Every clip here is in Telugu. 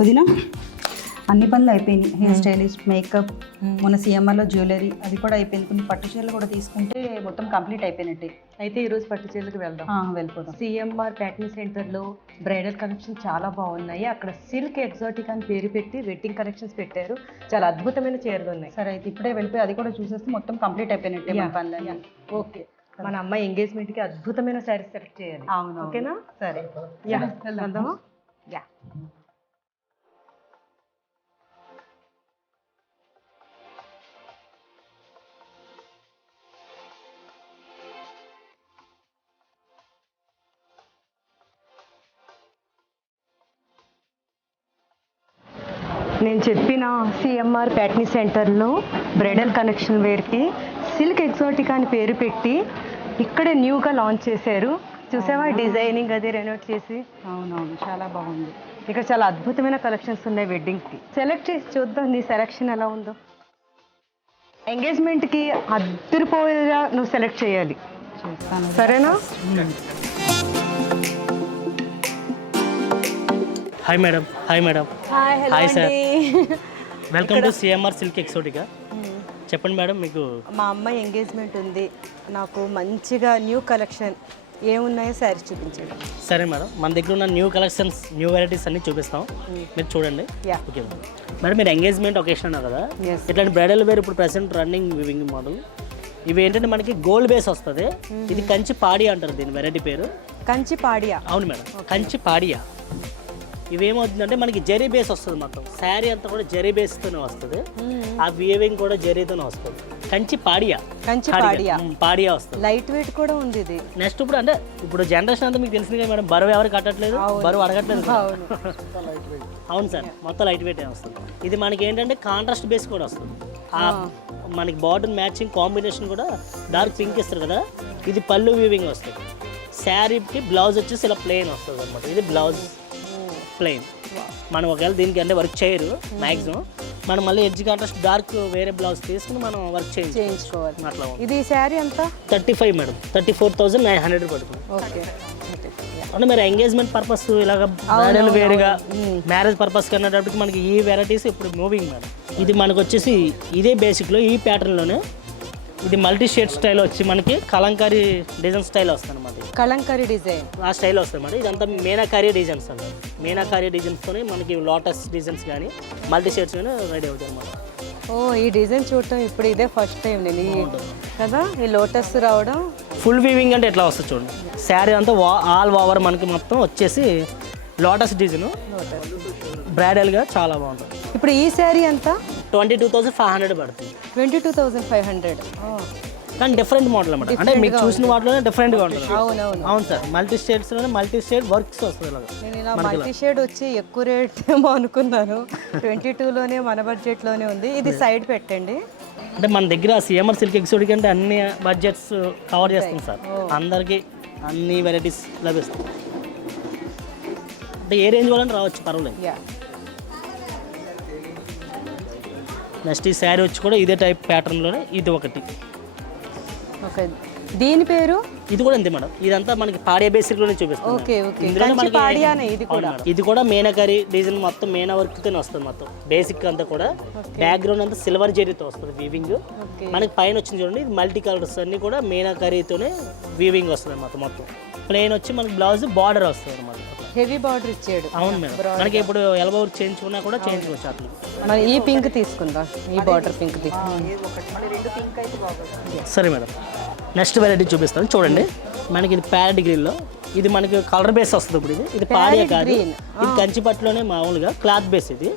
వదినా అన్ని పనులు అయిపోయినాయి. హెయిర్ స్టైలిస్ట్, మేకప్, మన సిఎంఆర్లో జ్యువెలరీ అది కూడా అయిపోయింది. కొన్ని పట్టు చీరలు కూడా తీసుకుంటే మొత్తం కంప్లీట్ అయిపోయినట్టే. అయితే ఈరోజు పట్టు చీరలకు వెళ్దాం. వెళ్ళిపోదాం. సిఎంఆర్ ప్యాట్నీ సెంటర్లో బ్రైడల్ కలెక్షన్ చాలా బాగున్నాయి. అక్కడ సిల్క్ ఎగ్జాటిక్ అని పేరు పెట్టి వెడ్డింగ్ కలెక్షన్స్ పెట్టారు. చాలా అద్భుతమైన చీరలు ఉన్నాయి. సరే అయితే ఇప్పుడే వెళ్ళిపోయి అది కూడా చూసేస్తే మొత్తం కంప్లీట్ అయిపోయినట్టే మన పనులు. ఓకే, మన అమ్మాయి ఎంగేజ్మెంట్కి అద్భుతమైన శారీస్ సెలెక్ట్ చేయాలి. అవును, ఓకేనా? సరే వెళ్దామా? యా. నేను చెప్పిన సిఎంఆర్ ప్యాట్నీ సెంటర్లో బ్రైడల్ కలెక్షన్ వేర్కి సిల్క్ ఎగ్జాటిక్ అని పేరు పెట్టి ఇక్కడే న్యూగా లాంచ్ చేశారు. చూసావా డిజైనింగ్ అది రెనోవేట్ చేసి? అవునవును, చాలా బాగుంది. ఇక్కడ చాలా అద్భుతమైన కలెక్షన్స్ ఉన్నాయి వెడ్డింగ్కి. సెలెక్ట్ చేసి చూద్దాం నీ సెలెక్షన్ ఎలా ఉందో. ఎంగేజ్మెంట్కి అద్దరిపోయేలా నువ్వు సెలెక్ట్ చేయాలి, సరేనా? Hi madam. Hi madam. Hi sir. Welcome to CMR silk exotica. చెప్పండి మేడం, మీకు మా అమ్మాయి ఎంగేజ్మెంట్ ఉంది, నాకు మంచిగా న్యూ కలెక్షన్ ఏమున్నాయో శారీస్ చూపించండి. సరే మేడం, మన దగ్గర ఉన్న న్యూ కలెక్షన్స్, న్యూ వెరైటీస్ అన్నీ చూపిస్తాం, మీరు చూడండి. ఓకే మేడం, మీరు ఎంగేజ్మెంట్ ఒకేషన్ అన్నారు కదా, ఇట్లాంటి బ్రైడల్ వేర్ ఇప్పుడు ప్రెసెంట్ రన్నింగ్ వివింగ్ మోడల్. ఇవి ఏంటంటే మనకి గోల్డ్ బేస్ వస్తుంది. ఇది కంచి పాడియా అంటారు దీని వెరైటీ పేరు. కంచి పాడియా? అవును మేడం, కంచి పాడియా. ఇవేమవుతుందంటే మనకి జరీ బేస్ వస్తుంది, మొత్తం శారీ అంతా కూడా జరీ బేస్తోనే వస్తుంది. ఆ వీవింగ్ కూడా జరీతోనే వస్తుంది. కంచి పాడియా. కంచి పాడియా పాడియా వస్తుంది. లైట్ వెయిట్ కూడా ఉంది ఇది. నెక్స్ట్ ఇప్పుడు అంటే ఇప్పుడు జనరేషన్ అంతా మీకు తెలిసింది కదా మేడం, బరువు ఎవరు కట్టట్లేదు, బరువు అడగట్లేదు. అవును సార్, మొత్తం లైట్ వెయిట్ వస్తుంది. ఇది మనకి ఏంటంటే కాంట్రాస్ట్ బేస్ కూడా వస్తుంది. మనకి బార్డర్ మ్యాచింగ్ కాంబినేషన్ కూడా డార్క్ పింక్ ఇస్తారు కదా, ఇది పళ్ళు వీవింగ్ వస్తుంది. శారీకి బ్లౌజ్ వచ్చేసి ఇలా ప్లెయిన్ వస్తుంది అనమాట. ఇది బ్లౌజ్ ప్లెయిన్. మనం ఒకవేళ దీనికి అంటే వర్క్ చేయరు మ్యాక్సిమం, మనం మళ్ళీ ఎడ్జ్ కాంట్రాస్ట్ డార్క్ వేరే బ్లౌజ్ తీసుకుని మనం వర్క్ చేయించుకోవాలి. అట్లా ఇది శారీ ఎంత? 35 మేడం, 34,900 పడుతుంది. ఓకే. అంటే మరి ఎంగేజ్మెంట్ పర్పస్ ఇలాగ బ్రైడల్ వేరుగా మ్యారేజ్ పర్పస్ కన్నప్పటికి మనకి ఈ వెరైటీస్ ఇప్పుడు మూవింగ్ మేడం. ఇది మనకు వచ్చేసి ఇదే బేసిక్లో ఈ ప్యాటర్న్లోనే ఇది మల్టీ షేడ్ స్టైల్ వచ్చి మనకి కలంకారీ డిజైన్ స్టైల్ వస్తుంది అనమాట. కలంకారీ డిజైన్ ఆ స్టైల్ వస్తుంది అన్నమాట. ఇదంతా మీనాకారీ డిజైన్స్ అంటారు. మీనాకారీ డిజైన్స్తోనే మనకి లోటస్ డిజైన్స్ కానీ మల్టీ షేడ్స్ కానీ రెడీ అవుతాయి అనమాట. ఓ, ఈ డిజైన్ చూడటం ఇప్పుడు ఇదే ఫస్ట్ టైం నేను కదా, ఈ లోటస్ రావడం. ఫుల్ వీవింగ్ అంటే ఎట్లా వస్తుంది చూడండి. శారీ అంతా ఆల్ ఓవర్ మనకి మొత్తం వచ్చేసి లోటస్ డిజైన్ బ్రైడల్గా చాలా బాగుంటుంది. ఇప్పుడు ఈ శారీ ఎంత? 22,500 పడుతుంది. 22,500. కానీ డిఫరెంట్ మోడల్ అన్నమాట. అంటే మీకు చూసిన వాటిలోనే డిఫరెంట్గా ఉంటుంది. అవునవును. అవును సార్, మల్టీ షేడ్స్లోనే మల్టీ షేడ్ వర్క్స్ వస్తుంది. నేను ఇలా మల్టీ షేడ్ వచ్చి ఎక్కువ రేట్ ఏమో అనుకున్నాను. 22లోనే మన బడ్జెట్లోనే ఉంది. ఇది సైడ్ పెట్టండి. అంటే మన దగ్గర సిఎంఆర్ సిల్క్ ఎక్సోటిక్ అంటే అన్ని బడ్జెట్స్ కవర్ చేస్తాం సార్. అందరికీ అన్ని వెరైటీస్ లభిస్తాయి. అంటే ఏ రేంజ్ వాళ్ళని రావచ్చు, పర్వాలేదు. నెక్స్ట్ ఈ శారీ వచ్చి కూడా ఇదే టైప్ ప్యాటర్న్లోనే ఇది ఒకటి. ఓకే, దీని పేరు? ఇది కూడా అంతే మేడం, ఇదంతా మనకి పాడియా బేసిక్లోనే చూపిస్తాం. ఓకే ఓకే, కంచి పాడియానే ఇది కూడా. ఇది కూడా మీనాకరీ డిజైన్ మొత్తం మీనా వర్క్తోనే వస్తుంది. మొత్తం బేసిక్ అంతా కూడా బ్యాక్గ్రౌండ్ అంతా సిల్వర్ జరీతో వస్తుంది వీవింగ్. మనకి పైన వచ్చింది చూడండి, ఇది మల్టీ కలర్స్ అన్ని కూడా మీనాకరీతోనే వీవింగ్ వస్తుంది అన్నమాట. మొత్తం ప్లెయిన్ వచ్చి మనకి బ్లౌజ్ బార్డర్ వస్తుంది అన్నమాట. హెవీ బార్డర్ ఇచ్చాడు. అవును మేడం, మనకి ఇప్పుడు ఎల్బో వర్క్ చేయించుకున్నా కూడా చేయించుకోవచ్చు అట్లా. మరి ఈ పింక్ తీసుకుందాం, ఈ బార్డర్ పింక్. సరే మేడం, నెక్స్ట్ వెరైటీ చూపిస్తాను చూడండి. మనకి ఇది ప్యారెట్ గ్రీన్లో, ఇది మనకి కలర్ బేస్ వస్తుంది. ఇప్పుడు ఇది పాడియా కాదు, ఇది కంచిపట్టులోనే మామూలుగా క్లాత్ బేస్, ఇది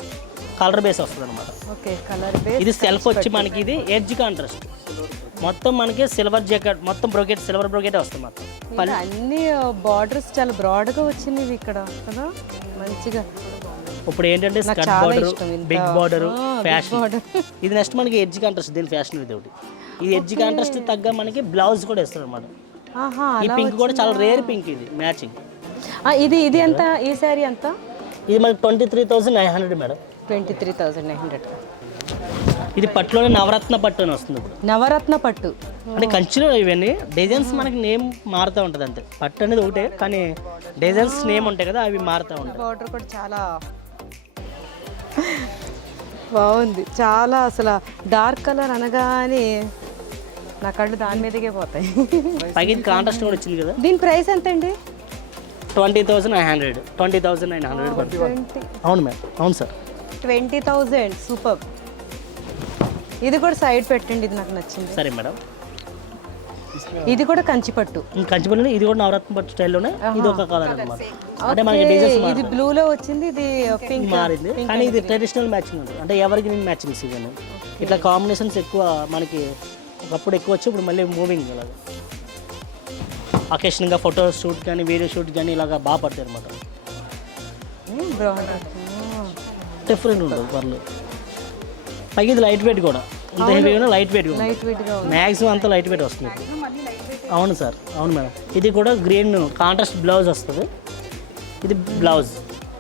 కలర్ బేస్ వస్తుంది అనమాట. Okay, colour base. ఇది సెల్ఫ్ వచ్చి మనకి ఇది ఎడ్జ్ కాంట్రాస్ట్ మొత్తం మనకి సిల్వర్ జాకెట్ మొత్తం బ్రోకెట్ సిల్వర్ బ్రోకెట్ వస్తుంది మొత్తం. అన్ని బార్డర్స్ చాలా బ్రాడ్గా వచ్చినవి ఇక్కడ కదా, మంచిగా. ఇప్పుడు ఏంటంటే skirt border, big border fashion. ఇది నెక్స్ట్ మనకి ఎడ్జ్ కాంట్రాస్ట్, దీని ఫ్యాషన్ ఇది ఒకటి. ఈ ఎడ్జ్ కాంట్రాస్ట్ తగ్గ మనకి బ్లౌజ్ కూడా ఇస్తారు అనమాట. ఈ పింక్ కూడా చాలా రేర్ పింక్, ఇది మ్యాచింగ్. ఇది ఎంత? ఈ శారీ ఎంత? ఇది మనకి 23,900 మేడం. 23,900. ఇది పట్టులోనే నవరత్న పట్టు అని వస్తుంది ఇప్పుడు. నవరత్న పట్టు అంటే కంచిలో ఇవన్నీ డిజైన్స్ మనకి నేమ్ మారుతూ ఉంటుంది అంతే. పట్టు అనేది ఒకటే కానీ డిజైన్స్ నేమ్ ఉంటాయి కదా అవి మారుతూ ఉంటాయి. బార్డర్ కూడా చాలా బాగుంది. చాలా అసలు డార్క్ కలర్ అనగానే నా కళ్ళు దాని మీదకే పోతాయి. పైకి కాంట్రాస్ట్ కూడా వచ్చింది కదా. దీని ప్రైస్ ఎంత అండి? 20,900 20,900 పడుతుంది. అవును మేడం, అవును సార్. 20,000 సూపర్. ఇది కూడా సైడ్ పెట్టండి, ఇది నాకు నచ్చింది. సరే మేడం. ఇది కూడా కంచిపట్టు. కంచిపట్టు ఇది కూడా నవరత్న పట్టు స్టైల్లోనే ఇది ఒక కలర్ అన్నమాట. అంటే మనకి డిజైన్స్ ఇది బ్లూలో వచ్చింది, ఇది పింక్ మారింది కానీ ఇది ట్రెడిషనల్ మ్యాచింగ్ ఉంది. అంటే ఎవరికి నేను మ్యాచింగ్స్ ఇవన్నీ ఇట్లా కాంబినేషన్స్ ఎక్కువ మనకి ఒకప్పుడు ఎక్కువ వచ్చి ఇప్పుడు మళ్ళీ మూవింగ్ ఇలాగ అకేషన్గా ఫోటో షూట్ కానీ వీడియో షూట్ కానీ ఇలాగ బాగా పడతాయి అనమాట. డిఫరెంట్ ఉంటుంది పర్లేదు. పైకి ఇది లైట్ వెయిట్ కూడా, ఇంత హెవీగా లైట్ వెయిట్ కూడా, మ్యాక్సిమం అంతా లైట్ వెయిట్ వస్తుంది. అవును సార్, అవును మేడం. ఇది కూడా గ్రీన్ కాంట్రాస్ట్ బ్లౌజ్ వస్తుంది. ఇది బ్లౌజ్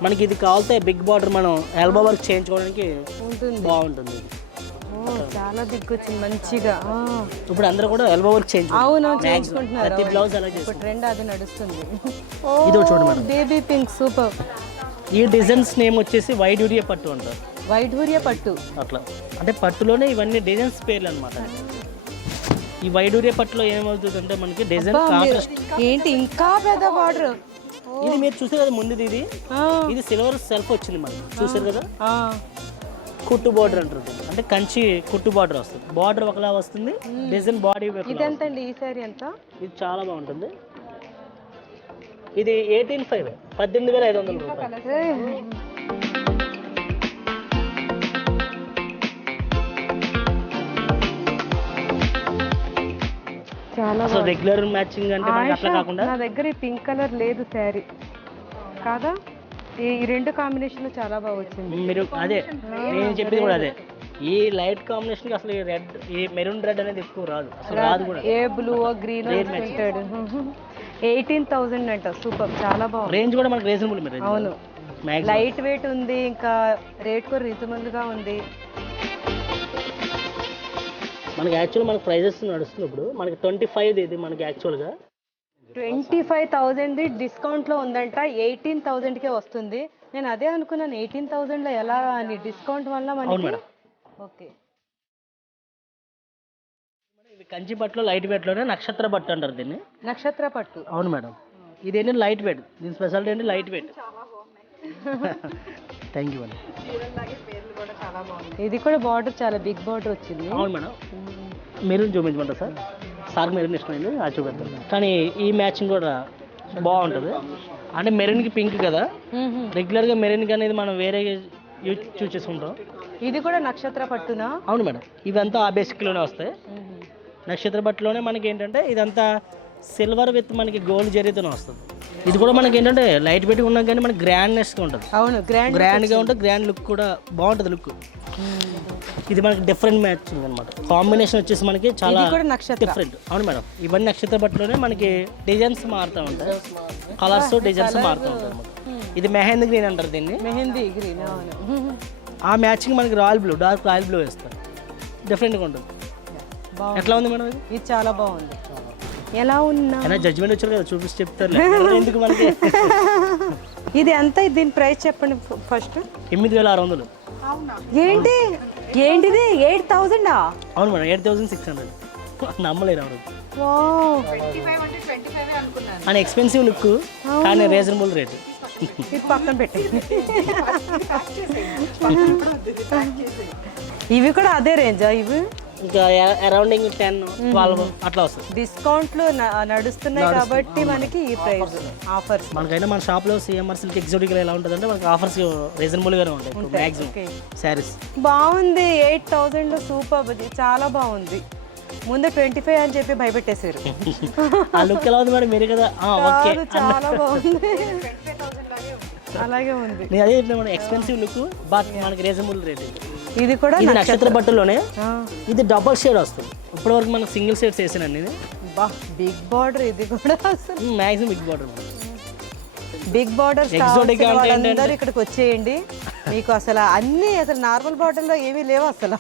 మనకి ఇది కావాలితే బిగ్ బార్డర్ మనం ఎల్బో వర్క్ చేయించుకోవడానికి బాగుంటుంది. చాలా బిగ్ వచ్చింది మంచిగా. ఇప్పుడు అందరూ కూడా ఎల్బో వర్క్ చేయించుకుంటున్నారు. ప్రతి బ్లౌజ్ అలా ఇప్పుడు ట్రెండ్ అది నడుస్తుంది. ఇది చూడండి మేడం, బేబీ పింక్ సూపర్. ఈ డిజైన్స్ నేమ్ వచ్చేసి వైడూరియా పట్టు అంటారు. వైడూరియా పట్టు అట్లా అంటే పట్టులోనే ఇవన్నీ డిజైన్స్ పేర్లు అనమాట. ఈ వైడూరియా పట్టులో ఏమవుతుందంటే మనకి డిజైన్ కాంట్రాస్ట్. ఏంటి ఇంకా పెద్ద బార్డర్. ఇది మీరు చూసారు కదా ముందుది, ఇది సిల్వర్ సెల్ఫ్ వచ్చింది మనకి చూసారు కదా. కుట్టు బార్డర్ అంటారు, అంటే కంచి కుట్టు బార్డర్ వస్తుంది. బార్డర్ ఒకలా వస్తుంది, డిజైన్ బాడీ. ఇది ఎంత అండి ఈ సారీ ఎంత? ఇది చాలా బాగుంటుంది. ఇది 18,500 18,500 రూపాయలు. చాలా రెగ్యులర్ మ్యాచింగ్ అంటే అట్లా కాకుండా నా దగ్గర ఈ పింక్ కలర్ లేదు శారీ కాదా. ఈ రెండు కాంబినేషన్ చాలా బాగా వచ్చింది. మీరు అదే నేను చెప్పింది కూడా అదే. ఈ లైట్ కాంబినేషన్ కి అసలు ఈ రెడ్, ఈ మెరూన్ రెడ్ అనేది ఎక్కువ రాదు, అసలు రాదు కూడా. ఏ బ్లూ గ్రీన్ 18,000 అంట. సూపర్, చాలా బాగుంది. రేంజ్ కూడా మనకి రీజనబుల్ మీరు. అవును, లైట్ వెయిట్ ఉంది, ఇంకా రేట్ కూడా రీజనబుల్ గా ఉంది. మనకి యాక్చువల్ మనకి ప్రైజెస్ నడుస్తుంది ఇప్పుడు మనకి 25 ఇది మనకి యాక్చువల్గా 25,000 డిస్కౌంట్లో ఉందంట. 18,000కే వస్తుంది. నేను అదే అనుకున్నాను 18,000లో ఎలా అని, డిస్కౌంట్ వల్ల మనకి. ఓకే, ఇవి కంచి పట్టులో లైట్ వెయిట్లోనే నక్షత్ర పట్టు అంటారు దీన్ని. నక్షత్ర పట్టు. అవును మేడం. ఇది ఏంటంటే లైట్ వెయిట్, దీని స్పెషాలిటీ ఏంటి లైట్ వెయిట్. థ్యాంక్ యూ అండి. ఇది కూడా బార్డర్ చాలా బిగ్ బార్డర్ వచ్చింది. అవును మేడం. మెరూన్ చూపించమంటారు సార్, సార్ మెరూన్ ఇష్టమైంది అది చూపెడతారు. కానీ ఈ మ్యాచింగ్ కూడా బాగుంటుంది. అంటే మెరూన్కి పింక్ కదా, రెగ్యులర్గా మెరూన్కి అనేది మనం వేరే చూస్ చేసుకుంటాం. ఇది కూడా నక్షత్ర పట్టునా? అవును మేడం. ఇవంతా ఆ బేసిక్లోనే వస్తాయి. నక్షత్ర పట్టులోనే మనకి ఏంటంటే ఇదంతా సిల్వర్ విత్ మనకి గోల్డ్ జరీతోనే వస్తుంది. ఇది కూడా మనకి ఏంటంటే లైట్ వెయిట్ ఉన్నా కానీ మనకి గ్రాండ్నెస్గా ఉంటుంది. అవును, గ్రాండ్గా ఉంటుంది, గ్రాండ్ లుక్ కూడా బాగుంటుంది లుక్. ఇది మనకి డిఫరెంట్ మ్యాచింగ్ అనమాట. కాంబినేషన్ వచ్చేసి మనకి చాలా డిఫరెంట్. అవును మేడం. ఇవన్నీ నక్షత్ర పట్టులోనే మనకి డిజైన్స్ మారుతూ ఉంటాయి, కలర్స్ డిజైన్స్ మారుతూ ఉంటాయి అనమాట. ఇది మెహందీ గ్రీన్ అంటారు దీన్ని. మెహందీ గ్రీన్. ఆ మ్యాచింగ్ మనకి royal blue, dark royal blue వేస్తారు. డిఫరెంట్గా ఉంటుంది. ఎట్లా ఉంది మేడం ఇది? ఇది చాలా బాగుంది. ఎలా ఉన్నా జడ్జ్మెంట్ వచ్చారు కదా, చూపిస్తే చెప్తారు ఎందుకు మనకి. ఇది ఎంత? దీని ప్రైస్ చెప్పండి ఫస్ట్. 8,600. ఏంటి ఏంటిది 8,000? అవును మేడం, 8,600. నమ్మలేరు ఎవరు. అని ఎక్స్పెన్సివ్ లుక్ కానీ రీజనబుల్ రేట్. ఇది పక్కన పెట్టి ఇవి కూడా అదే రేంజా? ఇవి ఇంకా అరౌండింగ్ 10-12 అట్లా వస్తుంది. డిస్కౌంట్లు నడుస్తున్నాయి కాబట్టి మనకి ఈ ప్రైస్ ఆఫర్స్. మనకైనా మన షాప్లో సిఎంఆర్ సిల్క్ ఎగ్జోటికా ఎలా ఉంటుందంటే మనకి ఆఫర్స్ రీజనబుల్గానే ఉంటాయి మ్యాక్సిమం శారీస్. బాగుంది. 8,000లో సూపర్, చాలా బాగుంది. ముందు 25 అని చెప్పి భయపెట్టేశారు. ఆ లుక్ ఎలా ఉంది మేడం? మీరు కదా చాలా బాగుంది. అలాగే ఉంది. నేను అదే చెప్పిన మేడం, ఎక్స్పెన్సివ్ లుక్ బట్ మనకి రీజనబుల్ రేట్. ఇది కూడా నక్షత్ర బట్టలోనే. ఇది డబల్ షేడ్ వస్తుంది. ఇప్పటి వరకు మనకు సింగిల్ షేడ్స్ వేసాను నేను. Big border. ఇది కూడా maximum big border. Big border. Exotica అంటే ఇక్కడికి వచ్చేయండి. మీకు అసలు అన్నీ అసలు నార్మల్ బార్డర్లో ఏమీ లేవు అసలు,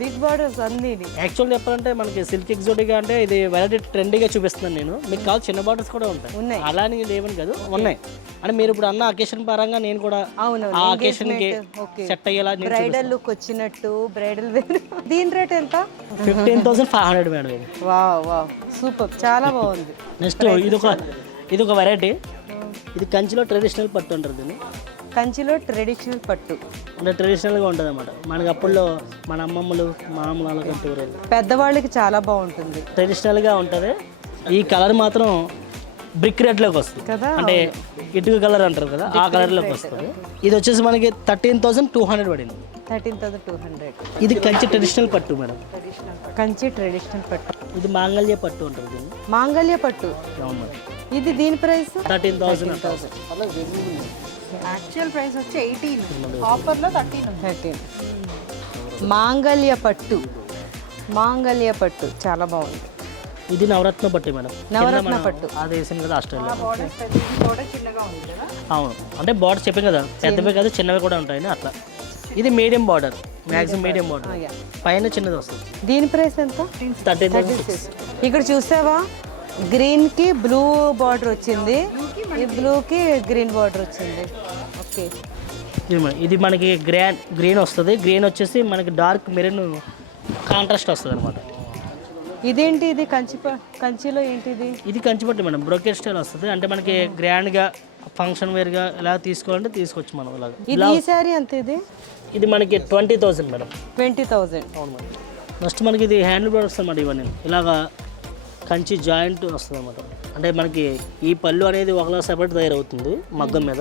బిగ్ బార్డర్స్ అన్నీ. యాక్చువల్ చెప్పాలంటే మనకి సిల్క్ ఎగ్జోటికా అంటే ఇది వెరైటీ ట్రెండీగా చూపిస్తున్నాను నేను. మీకు కాదు చిన్న బార్డర్స్ కూడా ఉంటాయి, అలానే లేవని కాదు, ఉన్నాయి. అంటే మీరు ఇప్పుడు అన్న అకేషన్ పరంగా నేను కూడా ఆ అకేషన్కి సెట్ అయ్యేలా బ్రైడల్ లుక్ వచ్చినట్టు బ్రైడల్ వేర్. దీని రేట్ ఎంత? 15,500 మేడం ఇది. వావ్ వావ్ సూపర్, చాలా బాగుంది. నెక్స్ట్ ఇది ఒక వెరైటీ. ఇది కంచిలో ట్రెడిషనల్ పట్టు అంటారు దీన్ని. కంచిలో ట్రెడిషనల్ పట్టు అంటే ట్రెడిషనల్గా ఉంటుంది అన్నమాట. మనకి అప్పుల్లో మన అమ్మమ్మలు మామూలు వాళ్ళ కట్టేవారు. పెద్దవాళ్ళకి చాలా బాగుంటుంది, ట్రెడిషనల్గా ఉంటుంది. ఈ కలర్ మాత్రం బ్రిక్ రెడ్లోకి వస్తుంది కదా, అంటే ఇటుక కలర్ అంటారు కదా, ఆ కలర్లోకి వస్తుంది. ఇది వచ్చేసి మనకి 13,200 పడింది. 13,200. ఇది కంచి ట్రెడిషనల్ పట్టు మేడం. కంచి ట్రెడిషనల్ పట్టు. ఇది మాంగళ్య పట్టు అంటారు దీన్ని. మాంగళ్య పట్టు. అవును మేడం. ఇది దీని ప్రైస్ 13,000. యాక్చువల్ ప్రైస్ వచ్చి 18, ఆఫర్లో 13. మాంగళ్య పట్టు. మాంగళ్య పట్టు చాలా బాగుంది. ఇది నవరత్న పట్టు మేడం. నవరత్న పట్టు. అది వేసింది కదా ఆస్ట్రేలియా. బోర్డర్ చిన్నగా ఉంది కదా. అవును, అంటే బార్డర్ చెప్పాం కదా, పెద్దవి కాదు చిన్నవి కూడా ఉంటాయని అట్లా. ఇది medium border, maximum medium border, పైన చిన్నది వస్తుంది. దీని ప్రైస్ ఎంత? 13,000. ఇక్కడ చూసావా, గ్రీన్ కి బ్లూ బార్డర్ వచ్చింది, ఈ బ్లూ కి గ్రీన్ బార్డర్ వచ్చింది. ఓకే, ఇది మనకి గ్రీన్ వస్తుంది. గ్రీన్ వచ్చేసి మనకి డార్క్ మెరూన్ కాంట్రాస్ట్ వస్తుంది అనమాట. ఇదేంటి? ఇది కంచిలో ఏంటిది? ఇది కంచి పట్టు మేడం, బ్రోకెట్ స్టైల్ వస్తుంది. అంటే మనకి గ్రాండ్గా ఫంక్షన్ వేర్గా ఎలా తీసుకోవాలంటే తీసుకోవచ్చు మనం ఇలాగ. ఇది ఈ శారీ అంత ఇది మనకి 20,000 మేడం. 20,000. అవును మేడం. నెక్స్ట్ మనకి ఇది హ్యాండ్ బ్లౌజ్ వస్తుంది అన్నమాట. ఇవన్నీ ఇలాగా కంచి జాయింట్ వస్తుంది అన్నమాట. అంటే మనకి ఈ పళ్ళు అనేది ఒకలా సెపరేట్ తయారవుతుంది మగ్గం మీద.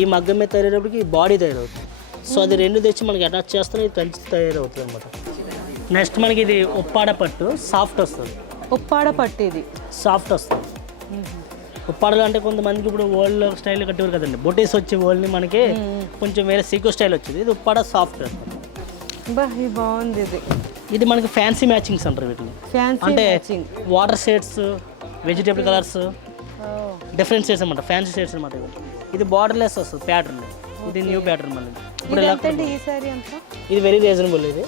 ఈ మగ్గం మీద తయారయ్యేటప్పటికి ఈ బాడీ తయారవుతుంది. సో అది రెండు తెచ్చి మనకి అటాచ్ చేస్తే ఇది కంచి తయారవుతుంది అనమాట. నెక్స్ట్ మనకి ఇది ఉప్పాడ పట్టు, సాఫ్ట్ వస్తుంది. ఉప్పాడ పట్టు ఇది సాఫ్ట్ వస్తుంది. ఉప్పాడలో అంటే కొంతమందికి ఇప్పుడు ఓల్డ్ స్టైల్ కట్టేవారు కదండి, బొటీస్ వచ్చి ఓల్డ్ని మనకి కొంచెం వేరే సీకో స్టైల్ వచ్చింది. ఇది ఉప్పాడ సాఫ్ట్ బాగుంది. ఇది మనకి ఫ్యాన్సీ మ్యాచింగ్స్ అంటారు వీటిని. అంటే water shades, vegetable colours, different shades అనమాట, ఫ్యాన్సీ షేడ్స్ అనమాట. ఇది బార్డర్లెస్ వస్తుంది ప్యాటర్న్. ఇది న్యూ ప్యాటర్న్ మళ్ళీ. ఇప్పుడు ఇది వెరీ రీజనబుల్. ఇది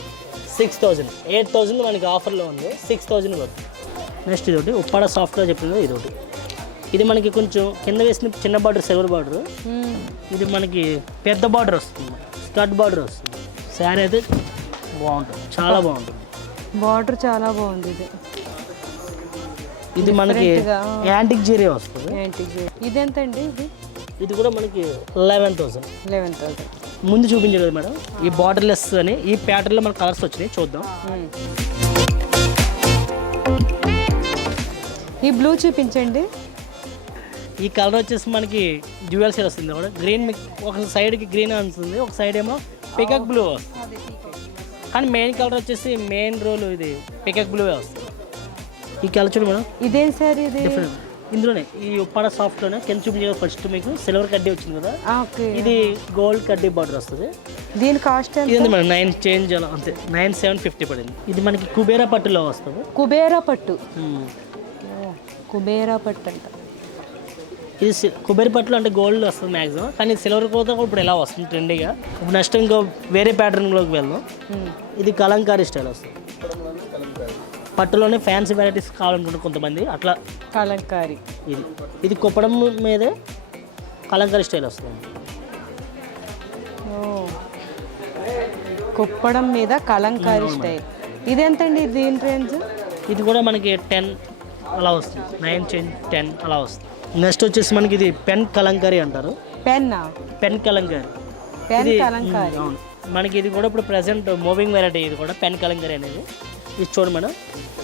6,000. 8,000 మనకి ఆఫర్లో ఉంది, 6,000 పడుతుంది. నెక్స్ట్ ఇది ఒకటి ఉప్పాడ సాఫ్ట్గా చెప్పింది. ఇది ఒకటి, ఇది మనకి కొంచెం కింద వేసిన చిన్న బార్డర్, సిల్వర్ బార్డర్. ఇది మనకి పెద్ద బార్డర్ వస్తుంది, స్కర్ట్ బార్డర్ వస్తుంది. శారీ అయితే బాగుంటుంది, చాలా బాగుంటుంది. బార్డర్ చాలా బాగుంది. ఇది మనకి యాంటిక్ జీరే వస్తుంది. ఇది ఎంత అండి? ఇది కూడా మనకి 11,000. ముందు చూపించలేదు మేడం, ఈ బార్డర్లెస్ అని ఈ ప్యాటర్న్లో మనకి కలర్స్ వచ్చినాయి, చూద్దాం. ఈ బ్లూ చూపించండి. ఈ కలర్ వచ్చేసి మనకి డ్యూయల్ షేడ్ వస్తుంది కూడా. గ్రీన్ ఒక సైడ్కి గ్రీన్ వస్తుంది, ఒక సైడ్ ఏమో పికాక్ బ్లూ వస్తుంది. కానీ మెయిన్ కలర్ వచ్చేసి మెయిన్ రోల్ ఇది పికాక్ బ్లూ వస్తుంది. ఈ కలర్ చూడండి మేడం. ఇదేం సార్? ఇది డిఫరెంట్. ఇందులోనే ఈ ఉప్పాడ సాఫ్ట్లోనే కింద చూపించే ఫస్ట్ మీకు సిల్వర్ కడ్డీ వచ్చింది కదా, ఇది గోల్డ్ కడ్డీ బార్డర్ వస్తుంది. దీని కాస్ట్ ఇది మనకి 9 చేంజ్ అలా అంతే, 9,750 పడింది. ఇది మనకి కుబేరా పట్టులో వస్తుంది. కుబేరా పట్టు. కుబేరా పట్టు అంట. ఇది కుబేర పట్టులో అంటే గోల్డ్ వస్తుంది మ్యాక్సిమం, కానీ సిల్వర్ కోత కూడా ఇప్పుడు ఎలా వస్తుంది ట్రెండీగా. ఇప్పుడు నెక్స్ట్ ఇంకో వేరే ప్యాటర్న్లోకి వెళ్దాం. ఇది కలంకారీ స్టైల్ వస్తుంది. పట్టులోనే ఫ్యాన్సీ వెరైటీస్ కావాలనుకుంటారు కొంతమంది, అట్లా కలంకారీ. ఇది కుప్పడం మీదే కలంకారీ స్టైల్ వస్తుంది. కుప్పడం మీద కలంకారీ స్టైల్. ఇది ఎంతండి దీని రేంజ్? ఇది కూడా మనకి 10 అలా వస్తుంది, 9 చేంజ్ 10 అలా వస్తుంది. నెక్స్ట్ వచ్చేసి మనకి ఇది పెన్ కలంకారీ అంటారు. పెన్ కలంకారీ. అవును, మనకి ఇది కూడా ఇప్పుడు ప్రెసెంట్ మూవింగ్ వెరైటీ. ఇది కూడా పెన్ కలంకారీ అనేది. ఇది చూడండి మేడం,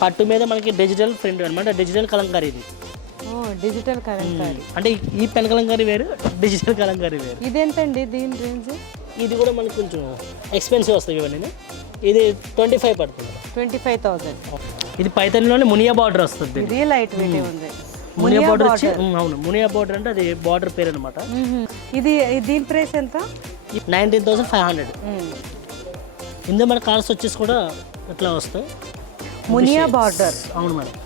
పట్టు మీద మనకి డిజిటల్ ప్రింట్ అనమాట, డిజిటల్ కలంకారీ. ఇది డిజిటల్ కలంకారీ. అంటే ఈ పెన్ కలంకారీ వేరు, డిజిటల్ కలంకారీ వేరు. ఇదేంటండి దీని రేంజ్? ఇది కూడా మనకి కొంచెం ఎక్స్పెన్సివ్ వస్తాయి ఇవన్నీ. ఇది 25 పడుతుంది. 25,000. ఇది పైతన్లోనే మునియా బార్డర్ వస్తుంది. ఇది లైట్ వెయిట్ ఉంది. మునియా బార్డర్ వచ్చి, అవును మునియా బార్డర్ అంటే అది బార్డర్ పేరు అనమాట. ఇది దీని ప్రైస్ ఎంత? 19,500. ఇందులో మన కలర్స్ వచ్చేసి కూడా ఇట్లా వస్తాయి. మునియా బార్డర్. అవును మేడం,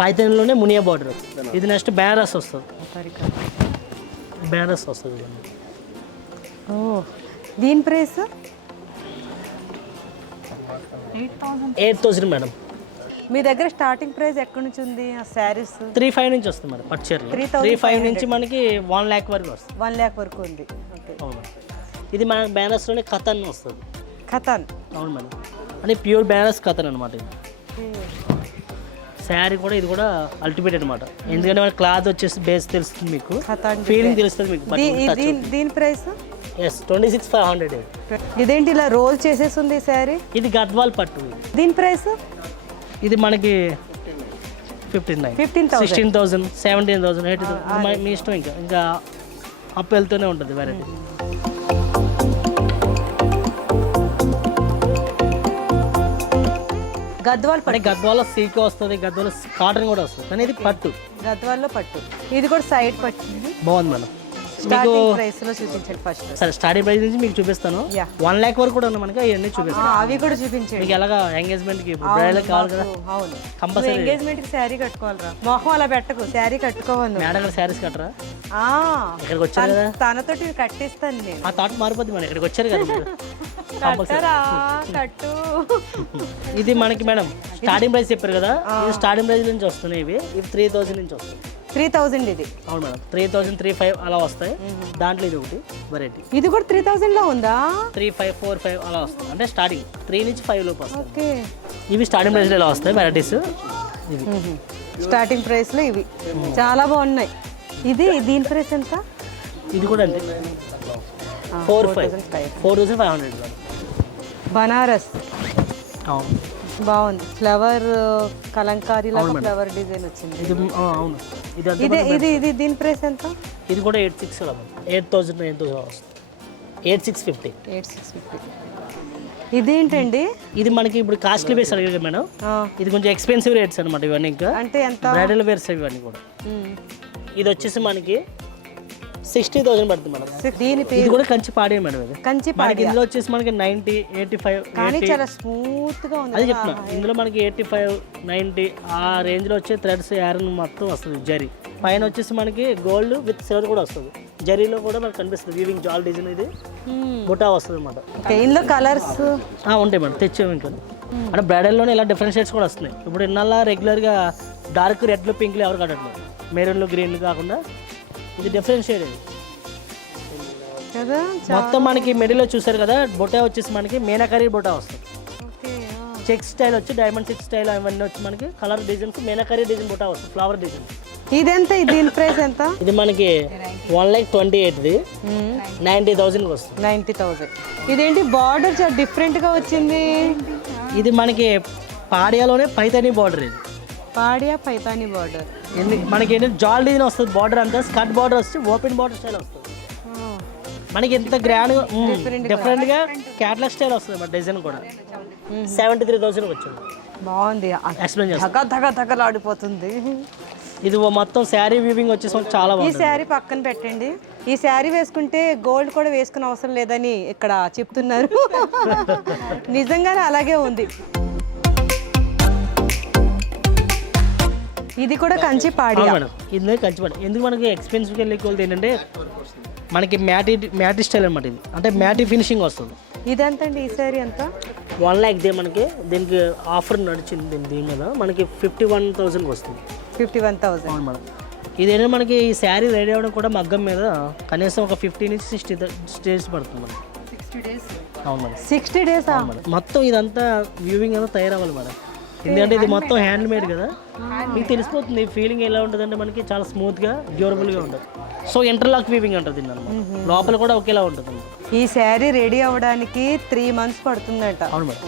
పైతన్లోనే మునియా బార్డర్. ఇది నెక్స్ట్ బెనారస్ వస్తుంది. బెనారస్ వస్తుంది. దీని ప్రైస్ 8,000 మేడం. మీ దగ్గర స్టార్టింగ్ ప్రైస్ ఎక్కడి నుంచి ఉంది ఆ శారీస్? 3,500 నుంచి వస్తుంది మేడం పట్టు చీరలు. 3,500 నుంచి మనకి 1 lakh వరకు వస్తుంది. 1 lakh వరకు ఉంది. ఓకే. అవును మేడం. ఇది మన బెనారస్లోనే కథన్ వస్తుంది. ఖతాన్. అవును మేడం, అంటే ప్యూర్ బెనారస్ కథన్ అనమాట. ఇది శారీ కూడా ఇది కూడా అల్టిమేట్ అనమాట. ఎందుకంటే మన క్లాత్ వచ్చేసి బేస్ తెలుస్తుంది మీకు, ఫీలింగ్ తెలుస్తుంది మీకు. దీని ప్రైస్? ఎస్ 26,500. ఇదేంటి ఇలా రోల్ చేసేస్తుంది ఈ శారీ? ఇది గద్వాల్ పట్టు. దీని ప్రైస్? ఇది మనకి 15,000, 16,000, 17,000, 18,000 మీ ఇష్టం. ఇంకా అప్ వెళ్తూనే ఉంటుంది వెరైటీ. గద్వాల్ పట్టు. గద్వాల్లో సిల్క్ వస్తుంది, గద్వాల్లో కాటన్ కూడా వస్తుంది, కానీ ఇది పట్టు. గద్వాల్లో పట్టు. ఇది కూడా సైడ్ పట్టు. బాగుంది మేడం. స్టార్టింగ్ ప్రైస్ లో చూపించండి ఫస్ట్. సరే, స్టార్టింగ్ ప్రైస్ నుంచి మీకు చూపిస్తాను. 1 lakh వరకు కూడా ఉన్నాయి మనకి, అవన్నీ చూపిస్తాను. అవి కూడా చూపించండి. మీకు ఎలాగా ఎంగేజ్మెంట్ కి బ్రైడల్ కావాలి కదా. అవును, కంపల్సరీ ఎంగేజ్మెంట్ కి శారీ కట్టుకోవాలరా. మొహం అలా పెట్టకు, శారీ కట్టుకోవాలి. మేడం శారీస్ కట్టరా? ఇక్కడికి వచ్చారు కదా, తనతోటి కట్టిస్తాను నేను. ఆ థాట్ మారిపోద్ది మేడం. ఇక్కడికి వచ్చారు కదా కట్టు. ఇది మనకి మేడం స్టార్టింగ్ ప్రైస్ చెప్పారు కదా, ఇది స్టార్టింగ్ ప్రైస్ నుంచి వస్తున్నాయి. ఇవి 3,000 నుంచి వస్తాయి. 3,000 ఇది. అవును మేడం, 3,000, 3,500 అలా వస్తాయి. దాంట్లో ఇది ఒకటి వెరైటీ. ఇది కూడా 3,000 లో ఉందా? 3,500, 4,500 అలా వస్తాయి. అంటే స్టార్టింగ్ 3 నుంచి 5 లోపు వస్తాయి. ఓకే. ఇవి స్టార్టింగ్ ప్రైస్లో ఇలా వస్తాయి వెరైటీస్. ఇవి స్టార్టింగ్ ప్రైస్ లో ఇవి చాలా బాగున్నాయి. ఇది దీని ప్రైస్ ఎంత? ఇది కూడా అంతే, 4,500. బనారస్. అవును, బాగుంది. ఫ్లవర్ కలంకారీ లాగా ఫ్లవర్ డిజైన్ వచ్చింది. ఇది అవును. ఇది దీని ప్రైస్ ఎంత? ఇది కూడా 8,000 వస్తుంది. 8,650. ఇదేంటండి? ఇది మనకి ఇప్పుడు కాస్ట్లీ వేర్స్ అడిగారు మేడం. ఇది కొంచెం ఎక్స్పెన్సివ్ రేట్స్ అనమాట ఇవన్నీ. ఇంకా అంటే ఎంత? బ్రైడల్ వేర్స్ ఇవన్నీ కూడా. ఇది వచ్చేసి మనకి 60,000 పడుతుంది మేడం. ఇది కూడా కంచి పాడే మేడం. ఇది కంచి మనకి ఇందులో వచ్చేసి మనకి 90, 85, కానీ చాలా స్మూత్ గా ఉంది. అది చెప్తున్నా, ఇందులో మనకి 85, 90 ఆ రేంజ్ లో వచ్చే థ్రెడ్స్ ఐరన్ మొత్తం వస్తుంది. జరీ పైన వచ్చేసి మనకి గోల్డ్ విత్ సిల్వర్ కూడా వస్తుంది. జరీలో కూడా మనకు కనిపిస్తుంది వీవింగ్ జాల్ డిజైన్. ఇది బుటా వస్తుంది అనమాట. ఇందులో కలర్స్ ఉంటాయి మేడం, తెచ్చాము ఇంకా. అంటే బ్రైడల్లోనే ఇలా డిఫరెంట్ షేడ్స్ కూడా వస్తున్నాయి. ఇప్పుడు ఇన్నాళ్ళ రెగ్యులర్గా డార్క్ రెడ్లు, పింక్లు ఎవరు కట్టట్లేదు. మెరూన్లు, గ్రీన్లు కాకుండా ఇది డిఫరెంట్ షేడ్. ఇది మొత్తం మనకి మిడిల్లో చూసారు కదా, బొటా వచ్చేసి మనకి మీనాకరీ బొటా వస్తుంది. చెక్ స్టైల్ వచ్చి డైమండ్ చెక్ స్టైల్ అవన్నీ వచ్చి మనకి కలర్ డిజైన్స్ మీనాకరీ డిజైన్ బొటా వస్తుంది, ఫ్లవర్ డిజైన్. ఇదెంత? దీని ప్రైస్ ఎంత? ఇది మనకి 1,28,000, 90,000 వస్తుంది. 90,000. ఇదేంటి బార్డర్ చాలా డిఫరెంట్ గా వచ్చింది. ఇది మనకి పాడియాలోనే పైతానీ బార్డర్. ఇది పాడియా పైతానీ బార్డర్. మనకి ఏంటంటే జాల్ డిజైన్ వస్తుంది. బార్డర్ అంతా స్కర్ట్ బార్డర్ వస్తుంది, ఓపెన్ బార్డర్ స్టైల్ వస్తుంది. మనకి ఎంత గ్రాండ్ డిఫరెంట్ గా క్యాటలాగ్ స్టైల్ వస్తుంది మన డిజైన్ కూడా. 73,000 వచ్చింది. బాగుంది. ఎక్స్ప్లెయిన్ ఆడిపోతుంది. ఇది మొత్తం శారీ వీవింగ్ వచ్చేసి చాలా బాగుంది. ఈ శారీ పక్కన పెట్టండి. ఈ శారీ వేసుకుంటే గోల్డ్ కూడా వేసుకునే అవసరం లేదని ఇక్కడ చెప్తున్నారు. నిజంగానే అలాగే ఉంది. ఇది కూడా కంచి పాడి మేడం. ఇది కంచి పాడి. ఎందుకు మనకి ఎక్స్పెన్సివ్గా వెళ్ళే కొలది ఏంటంటే మనకి మ్యాటీ స్టైల్ అనమాట. ఇది అంటే మ్యాటీ ఫినిషింగ్ వస్తుంది. ఇదంతండి ఈ శారీ ఎంత? 1 lakh. మనకి దీనికి ఆఫర్ నడిచింది. దీని మీద మనకి 51,000 వస్తుంది. 51,000. అవును మేడం. ఇదేంటంటే మనకి ఈ శారీ రెడీ అవ్వడం కూడా మగ్గం మీద కనీసం ఒక 50 నుంచి 60 days పడుతుంది మేడం. 60 days? అవును మేడం. 60 days? మొత్తం ఇదంతా వ్యూవింగ్ అంతా తయారవ్వాలి మేడం. ఎందుకంటే ఇది మొత్తం హ్యాండ్ మేడ్ కదా, మీకు తెలిసిపోతుంది ఫీలింగ్ ఎలా ఉంటుంది అంటే మనకి చాలా స్మూత్గా డ్యూరబుల్గా ఉంటుంది. సో ఇంటర్లాక్ వీవింగ్ ఉంటుంది అన్నమాట. లోపల కూడా ఒకేలా ఉంటుంది. ఈ శారీ రెడీ అవ్వడానికి 3 months పడుతుందంట. అవును మేడం.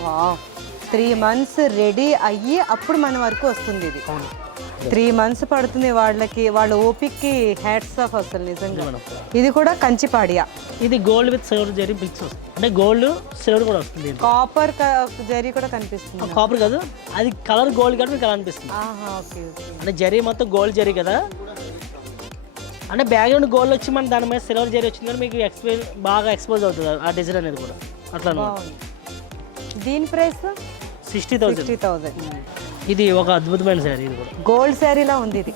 3 months రెడీ అయ్యి అప్పుడు మన వరకు వస్తుంది. ఇది 3 months పడుతుంది వాళ్ళకి. వాళ్ళ ఓపిక్కి హ్యాట్స్ ఆఫ్ అసలు నిజంగా. ఇది కూడా కంచి పాడియా. ఇది gold with silver zari mix వస్తుంది. అంటే గోల్డ్ సిల్వర్ కూడా వస్తుంది. కాపర్ జరీ కూడా కనిపిస్తుంది. కాపర్ కాదు, అది కలర్ గోల్డ్ కాబట్టి మీకు అలా అనిపిస్తుంది. అంటే జరీ మొత్తం గోల్డ్ జరీ కదా, అంటే బ్యాక్గ్రౌండ్ గోల్డ్ వచ్చి మన దాని మీద సిల్వర్ జరీ వచ్చింది కానీ మీకు బాగా ఎక్స్పోజ్ అవుతుంది ఆ డిజైన్ అనేది కూడా అట్లా. దీని ప్రైస్ 60,000. ఇది ఒక అద్భుతమైన శారీ. ఇది కూడా గోల్డ్ శారీలా ఉంది. ఇది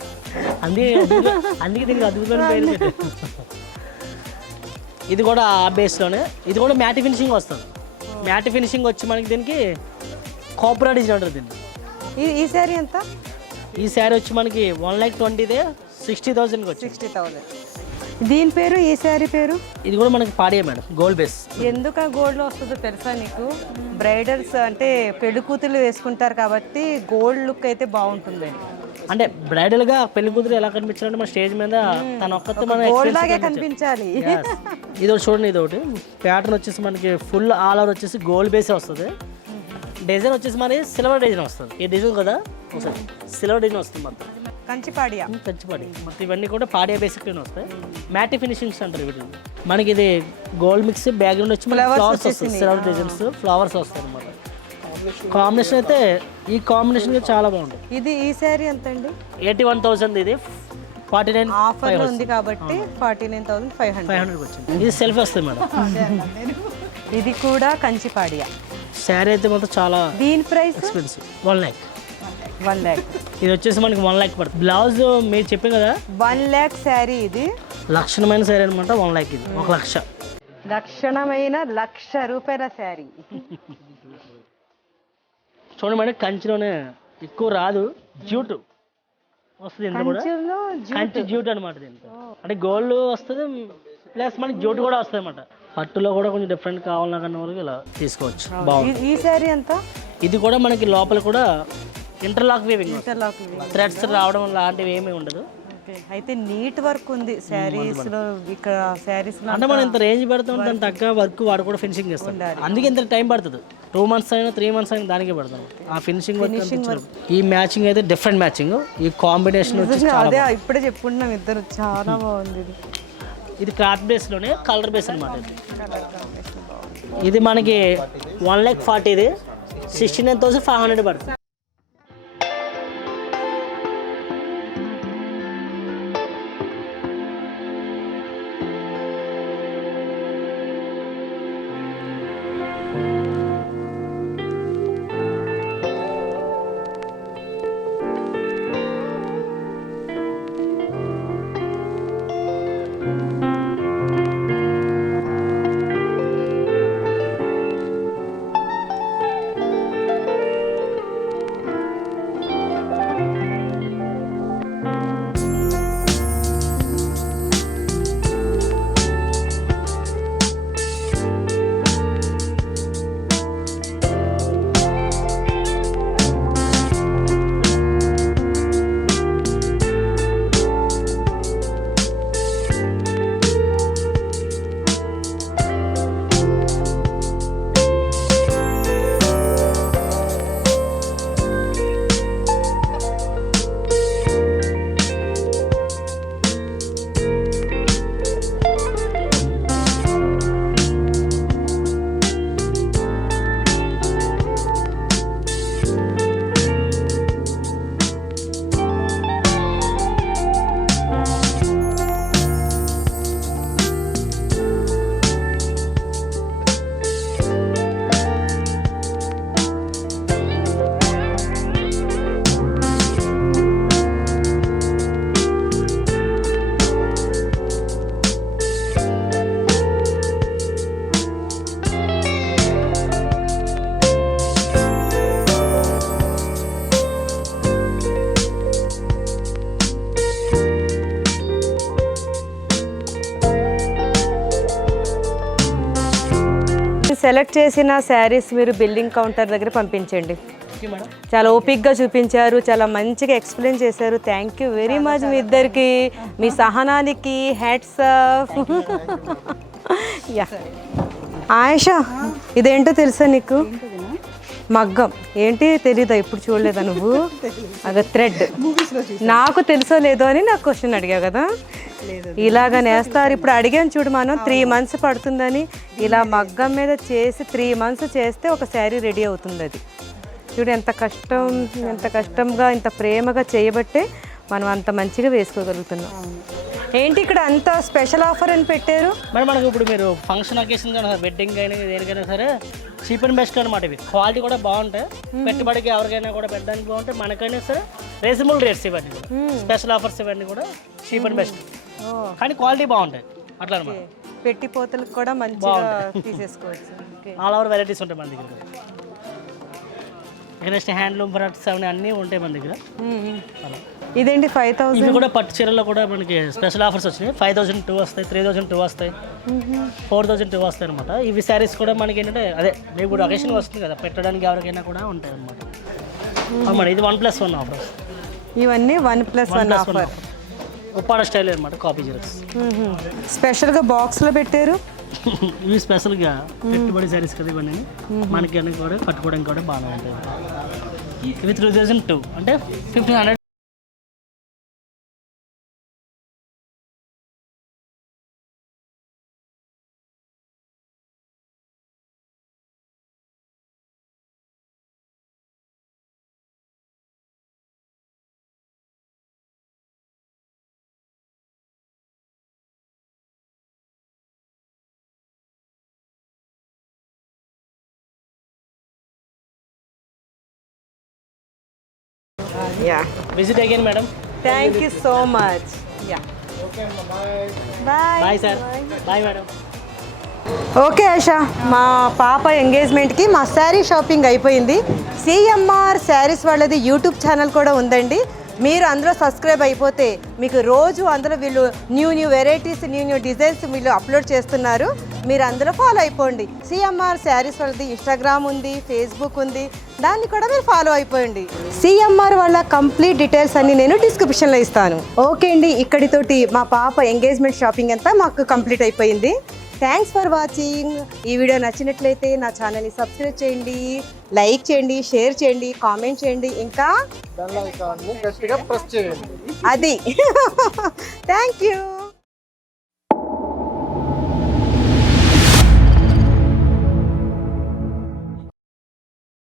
అందుకే దీనికి అద్భుతమైన పేరు. ఇది కూడా ఆ బేస్లోనే, ఇది కూడా మ్యాట్ ఫినిషింగ్ వస్తుంది. మ్యాట్ ఫినిషింగ్ వచ్చి మనకి దీనికి కాపర్ డిజైన్ ఉంటుంది దీన్ని. ఈ శారీ ఎంత? ఈ శారీ వచ్చి మనకి 1,20,000 60,000కి వచ్చి 60,000. దీని పేరు, ఈ శారీ పేరు? ఇది కూడా మనకి పాడియే మేడం, గోల్డ్ బేస్. ఎందుకు గోల్డ్లో వస్తుందో తెలుసా నీకు? బ్రైడల్స్ అంటే పెళ్లి కూతురు వేసుకుంటారు కాబట్టి గోల్డ్ లుక్ అయితే బాగుంటుంది. అంటే బ్రైడల్గా పెళ్లి కూతురు ఎలా కనిపించాలంటే మన స్టేజ్ మీద తన ఒక్కతే మన గోల్డ్ లాగే కనిపించాలి. ఇది ఒకటి చూడండి, ఇది ఒకటి ప్యాటర్న్ వచ్చేసి మనకి ఫుల్ ఆల్ ఓవర్ వచ్చేసి గోల్డ్ బేసే వస్తుంది. డిజైన్ వచ్చేసి మరి సిల్వర్ డిజైన్ వస్తుంది. ఈ డిజైన్ కదా ఒకసారి సిల్వర్ డిజైన్ వస్తుంది మొత్తం. కంచిపాడియా మొత్తం ఇవన్నీ కూడా పాడియా బేసిక్లోనే వస్తాయి. మ్యాట్ ఫినిషింగ్స్ అంటారు వీటిని. మనకి ఇది గోల్డ్ మిక్స్ బ్యాక్గ్రౌండ్ వచ్చి ఫ్లవర్స్ వస్తుంది, సిల్వర్ డిజైన్స్ ఫ్లవర్స్ వస్తాయి అనమాట. కాంబినేషన్ అయితే ఈ కాంబినేషన్ చాలా బాగుంటుంది. ఇది ఈ శారీ ఎంత అండి? 81,000. ఇది 49 ఆఫర్ ఉంది కాబట్టి 49,500 వచ్చింది. ఇది సెల్ఫ్ వస్తుంది మేడం. ఇది కూడా కంచిపాడియా శారీ అయితే మొత్తం చాలా. దీని ప్రైస్ ఎక్స్పెన్సివ్, 1 lakh. 1 lakh. ఇది వచ్చేసి మనకి 1 lakh పడుతుంది. బ్లౌజ్ మీరు చెప్పే కదా 1 lakh శారీ. ఇది లక్షణమైన శారీ అనమాట. 1 lakh. ఇది 1,00,000. లక్షణమైన ₹1,00,000 శారీ. చూడండి మేడం, కంచిలోనే ఎక్కువ రాదు, జ్యూట్ వస్తుంది. ఇంత కూడా కంచి జ్యూట్ అనమాట. దీంతో అంటే గోల్డ్ వస్తుంది ప్లస్ మనకి జ్యూట్ కూడా వస్తుంది అనమాట. పట్టులో కూడా కొంచెం డిఫరెంట్ కావాలన్నా వరకు ఇలా తీసుకోవచ్చు. బాగుంది. ఈ శారీ ఎంత? ఇది కూడా మనకి లోపల కూడా ఇంటర్లాక్ వీవింగ్, థ్రెడ్స్ రావడం లాంటివి ఏమీ ఉండదు. అయితే నీట్ వర్క్ ఉంది శారీస్ లో. ఇక్కడ శారీస్ అంటే మనం ఇంత రేంజ్ పెడతాం, దాని తగ్గ వర్క్ వాడు కూడా ఫినిషింగ్ చేస్తాం. అందుకే ఇంత టైం పడుతుంది. 2 months అయినా 3 months అయినా దానికే పడతాం. ఆ ఫినిషింగ్ వర్క్. ఈ మ్యాచింగ్ అయితే డిఫరెంట్ మ్యాచింగ్. ఈ కాంబినేషన్ అదే ఇప్పుడే చెప్పుకుంటున్నాం ఇద్దరు. చాలా బాగుంది. ఇది క్రాఫ్ట్ బేస్లోనే కలర్ బేస్ అనమాట. ఇది మనకి 1,40,000. ఇది 69,500 పడుతుంది. సెలెక్ట్ చేసిన శారీస్ మీరు బిల్లింగ్ కౌంటర్ దగ్గర పంపించండి. Okay madam. చాలా ఓపిక్గా చూపించారు, చాలా మంచిగా ఎక్స్ప్లెయిన్ చేశారు. థ్యాంక్ యూ వెరీ మచ్ మీ ఇద్దరికి, మీ సహనానికి హ్యాట్స్ ఆఫ్. యా ఆయేషా, ఇదేంటో తెలుసా నీకు? మగ్గం ఏంటి తెలీదా? ఇప్పుడు చూడలేదా నువ్వు? అదే థ్రెడ్. నాకు తెలుసో లేదో అని నాకు క్వశ్చన్ అడిగావు కదా. ఇలాగ నేస్తారు. ఇప్పుడు అడిగాను చూడు, మనం 3 months పడుతుందని. ఇలా మగ్గం మీద చేసి 3 months చేస్తే ఒక శారీ రెడీ అవుతుంది. అది చూడు ఎంత కష్టం, ఎంత కష్టంగా ఇంత ప్రేమగా చేయబట్టే మనం అంత మంచిగా వేసుకోగలుగుతున్నాం. ఏంటి ఇక్కడ అంత స్పెషల్ ఆఫర్ అని పెట్టారు మరి మనకు? ఇప్పుడు మీరు ఫంక్షన్ అకేషన్ కానీ వెడ్డింగ్ అయినా దేనికైనా సరే చీప్ అండ్ బెస్ట్ అనమాట. ఇవి క్వాలిటీ కూడా బాగుంటాయి, పెట్టుబడికి ఎవరికైనా కూడా పెట్టడానికి బాగుంటాయి, మనకైనా సరే రీజనబుల్ రేట్స్. ఇవన్నీ కూడా స్పెషల్ ఆఫర్స్, ఇవన్నీ కూడా చీప్ అండ్ బెస్ట్ కానీ క్వాలిటీ బాగుంటాయి అట్లా అనమాట. పెట్టిపోతలకు కూడా మంచిగా తీసేసుకోవచ్చు. ఆల్ ఓవర్ వెరైటీస్ ఉంటాయి మన దగ్గర. నెక్స్ట్ హ్యాండ్లూమ్ ప్రొడక్ట్స్ అన్నీ ఉంటాయి మన దగ్గర. ఇదేంటి 5000? ఇవి కూడా పట్టు చీరల్లో కూడా మనకి స్పెషల్ ఆఫర్స్ వచ్చినాయి. 5002 వస్తాయి, 3002 వస్తాయి, 4002 వస్తాయి అనమాట. ఇవి శారీస్ కూడా మనకి ఏంటంటే అదే రేపు అకేషన్ వస్తుంది కదా, పెట్టడానికి ఎవరికైనా కూడా ఉంటాయి అనమాట. అన్నమాట ఇది 1+1 ఆఫర్. ఇవన్నీ 1+1 ఆఫర్. ఉప్పాడ స్టైల్ అనమాట, కాపీ జిరాక్స్. స్పెషల్గా బాక్స్లో పెట్టారు. ఇవి స్పెషల్గా పెట్టుబడి శారీస్ కదా ఇవన్నీ, మనకి అన్ని కూడా కట్టుకోవడానికి కూడా బాగా ఉంటాయి. ఇవి 3002 అంటే 1500. Yeah, visit again madam. Thank you so much. Yeah, bye. Bye sir. Bye madam. Okay Asha, మా పాప ఎంగేజ్మెంట్కి మా శారీ షాపింగ్ అయిపోయింది. సిఎంఆర్ శారీస్ వాళ్ళది యూట్యూబ్ ఛానల్ కూడా ఉందండి. మీరు అందులో సబ్స్క్రైబ్ అయిపోతే మీకు రోజు అందులో వీళ్ళు న్యూ వెరైటీస్, న్యూ డిజైన్స్ వీళ్ళు అప్లోడ్ చేస్తున్నారు. మీరు అందులో ఫాలో అయిపోండి. సిఎంఆర్ శారీస్ వాళ్ళది ఇన్స్టాగ్రామ్ ఉంది, ఫేస్బుక్ ఉంది, దాన్ని కూడా మీరు ఫాలో అయిపోండి. సిఎంఆర్ వాళ్ళ కంప్లీట్ డీటెయిల్స్ అన్ని నేను డిస్క్రిప్షన్లో ఇస్తాను. ఓకే అండి, ఇక్కడితోటి మా పాప ఎంగేజ్మెంట్ షాపింగ్ అంతా మాకు కంప్లీట్ అయిపోయింది. Thanks for watching. ఈ వీడియో నచ్చినట్లయితే నా ఛానల్ని సబ్స్క్రైబ్ చేయండి, లైక్ చేయండి, షేర్ చేయండి, కామెంట్ చేయండి, ఇంకా బెల్ ఐకాన్ని గట్టిగా ప్రెస్ చేయండి. అది థ్యాంక్ యూ.